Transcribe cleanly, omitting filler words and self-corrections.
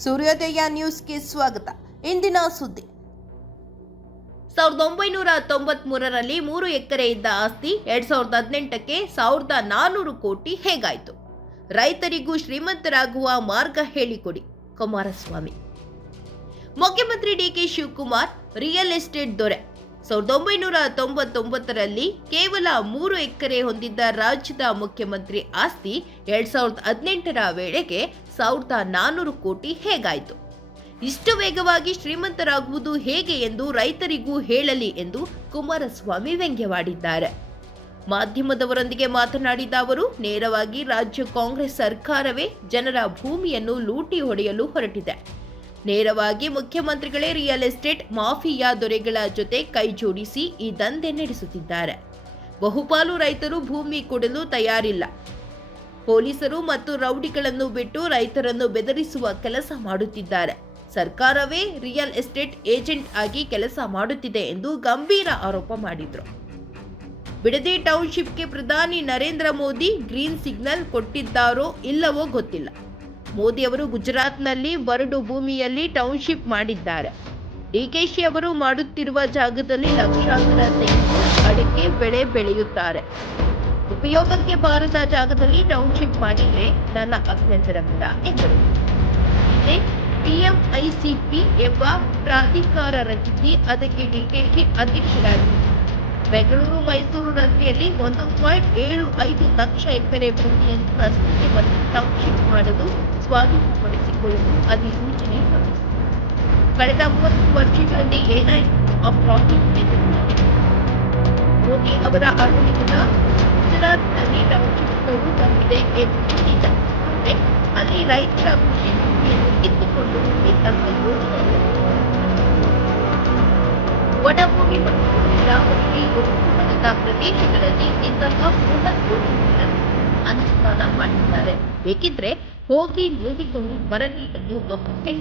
ಸೂರ್ಯೋದಯ ನ್ಯೂಸ್ಗೆ ಸ್ವಾಗತ. ಇಂದಿನ ಸುದ್ದಿ. 1993ರಲ್ಲಿ 3 ಎಕರೆ ಇದ್ದ ಆಸ್ತಿ 2018ಕ್ಕೆ 1400 ಕೋಟಿ ಹೇಗಾಯಿತು? ರೈತರಿಗೂ ಶ್ರೀಮಂತರಾಗುವ ಮಾರ್ಗ ಹೇಳಿಕೊಡಿ. ಕುಮಾರಸ್ವಾಮಿ. ಮುಖ್ಯಮಂತ್ರಿ ಡಿಕೆ ಶಿವಕುಮಾರ್ ರಿಯಲ್ ಎಸ್ಟೇಟ್ ದೊರೆ. 1999ರಲ್ಲಿ ಕೇವಲ 3 ಎಕರೆ ಹೊಂದಿದ್ದ ರಾಜ್ಯದ ಮುಖ್ಯಮಂತ್ರಿ ಆಸ್ತಿ 2018ರ ವೇಳೆಗೆ 1400 ಕೋಟಿ ಹೇಗಾಯಿತು? ಇಷ್ಟು ವೇಗವಾಗಿ ಶ್ರೀಮಂತರಾಗುವುದು ಹೇಗೆ ಎಂದು ರೈತರಿಗೂ ಹೇಳಲಿ ಎಂದು ಕುಮಾರಸ್ವಾಮಿ ವ್ಯಂಗ್ಯವಾಡಿದ್ದಾರೆ. ಮಾಧ್ಯಮದವರೊಂದಿಗೆ ಮಾತನಾಡಿದ ಅವರು, ನೇರವಾಗಿ ರಾಜ್ಯ ಕಾಂಗ್ರೆಸ್ ಸರ್ಕಾರವೇ ಜನರ ಭೂಮಿಯನ್ನು ಲೂಟಿ ಹೊಡೆಯಲು ಹೊರಟಿದೆ. ನೇರವಾಗಿ ಮುಖ್ಯಮಂತ್ರಿಗಳೇ ರಿಯಲ್ ಎಸ್ಟೇಟ್ ಮಾಫಿಯಾ ದೊರೆಗಳ ಜೊತೆ ಕೈ ಜೋಡಿಸಿ ಈ ದಂಧೆ ನಡೆಸುತ್ತಿದ್ದಾರೆ. ಬಹುಪಾಲು ರೈತರು ಭೂಮಿ ಕೊಡಲು ತಯಾರಿಲ್ಲ. ಪೊಲೀಸರು ಮತ್ತು ರೌಡಿಗಳನ್ನು ಬಿಟ್ಟು ರೈತರನ್ನು ಬೆದರಿಸುವ ಕೆಲಸ ಮಾಡುತ್ತಿದ್ದಾರೆ. ಸರ್ಕಾರವೇ ರಿಯಲ್ ಎಸ್ಟೇಟ್ ಏಜೆಂಟ್ ಆಗಿ ಕೆಲಸ ಮಾಡುತ್ತಿದೆ ಎಂದು ಗಂಭೀರ ಆರೋಪ ಮಾಡಿದರು. ಬಿಡದಿ ಟೌನ್ಶಿಪ್ಗೆ ಪ್ರಧಾನಿ ನರೇಂದ್ರ ಮೋದಿ ಗ್ರೀನ್ ಸಿಗ್ನಲ್ ಕೊಟ್ಟಿದ್ದಾರೋ ಇಲ್ಲವೋ ಗೊತ್ತಿಲ್ಲ. ಮೋದಿ ಅವರು ಗುಜರಾತ್ನಲ್ಲಿ ಬರಡು ಭೂಮಿಯಲ್ಲಿ ಟೌನ್ಶಿಪ್ ಮಾಡಿದ್ದಾರೆ. ಡಿಕೆಶಿ ಅವರು ಮಾಡುತ್ತಿರುವ ಜಾಗದಲ್ಲಿ ಲಕ್ಷಾಂತರ ತೆಂಗು ಅಡಿಕೆ ಬೆಳೆ ಬೆಳೆಯುತ್ತಾರೆ. ಉಪಯೋಗಕ್ಕೆ ಬಾರದ ಜಾಗದಲ್ಲಿ ಟೌನ್ಶಿಪ್ ಮಾಡಿದರೆ ನನ್ನ ಅಭ್ಯಂತರವಿಲ್ಲ ಎಂದರು. PMICP ಎಂಬ ಪ್ರಾಧಿಕಾರ ರಚಿಸಿ ಅದಕ್ಕೆ ಡಿಕೆಶಿ ಅಧ್ಯಕ್ಷರಾಗಿದ್ದಾರೆ. ಬೆಂಗಳೂರು ಮೈಸೂರು ರಸ್ತೆಯಲ್ಲಿ 1.75 ಲಕ್ಷ ಎಕರೆ ಭೂಮಿಯನ್ನು ರಸ್ತೆಗೆ ಮತ್ತು ಟೌನ್ಶಿಪ್ ಮಾಡಲು ಸ್ವಾಧೀನಪಡಿಸಿಕೊಳ್ಳಲು ಅಧಿಸೂಚನೆ ಹೊರಡಿಸಿದೆ. ಕಳೆದ 30 ವರ್ಷಗಳಲ್ಲಿ ಏನಾಯಿತು? ಮೋದಿ ಅವರ ಆಡಳಿತದ ಗುಜರಾತ್ನಲ್ಲಿ ಟೌನ್ಶಿಪ್ಗಳು ಬಂದಿದೆ ಎಂದು ಹೇಳಿದ್ದಾರೆ. ಅಲ್ಲಿ ರೈತರ ಕೃಷಿ ಭೂಮಿಯನ್ನು ಕಿತ್ತುಕೊಂಡು ಬೇಕಂತ ಯೋಜನೆ ಒಣಭೂಮಿ ಮತ್ತು ನೀರಾವರಿ ಒಕ್ಕೂಟದ ಪ್ರದೇಶಗಳಲ್ಲಿ ಇಂತಹ ಬೃಹತ್ ಯೋಜನೆಗಳನ್ನು ಅನುಷ್ಠಾನ ಮಾಡಿದ್ದಾರೆ. ಬೇಕಿದ್ರೆ ಹೋಗಿ ನೋಡಿಕೊಂಡು ಬರಲಿ ಎಂದು ಒಪ್ಪಿಗೆ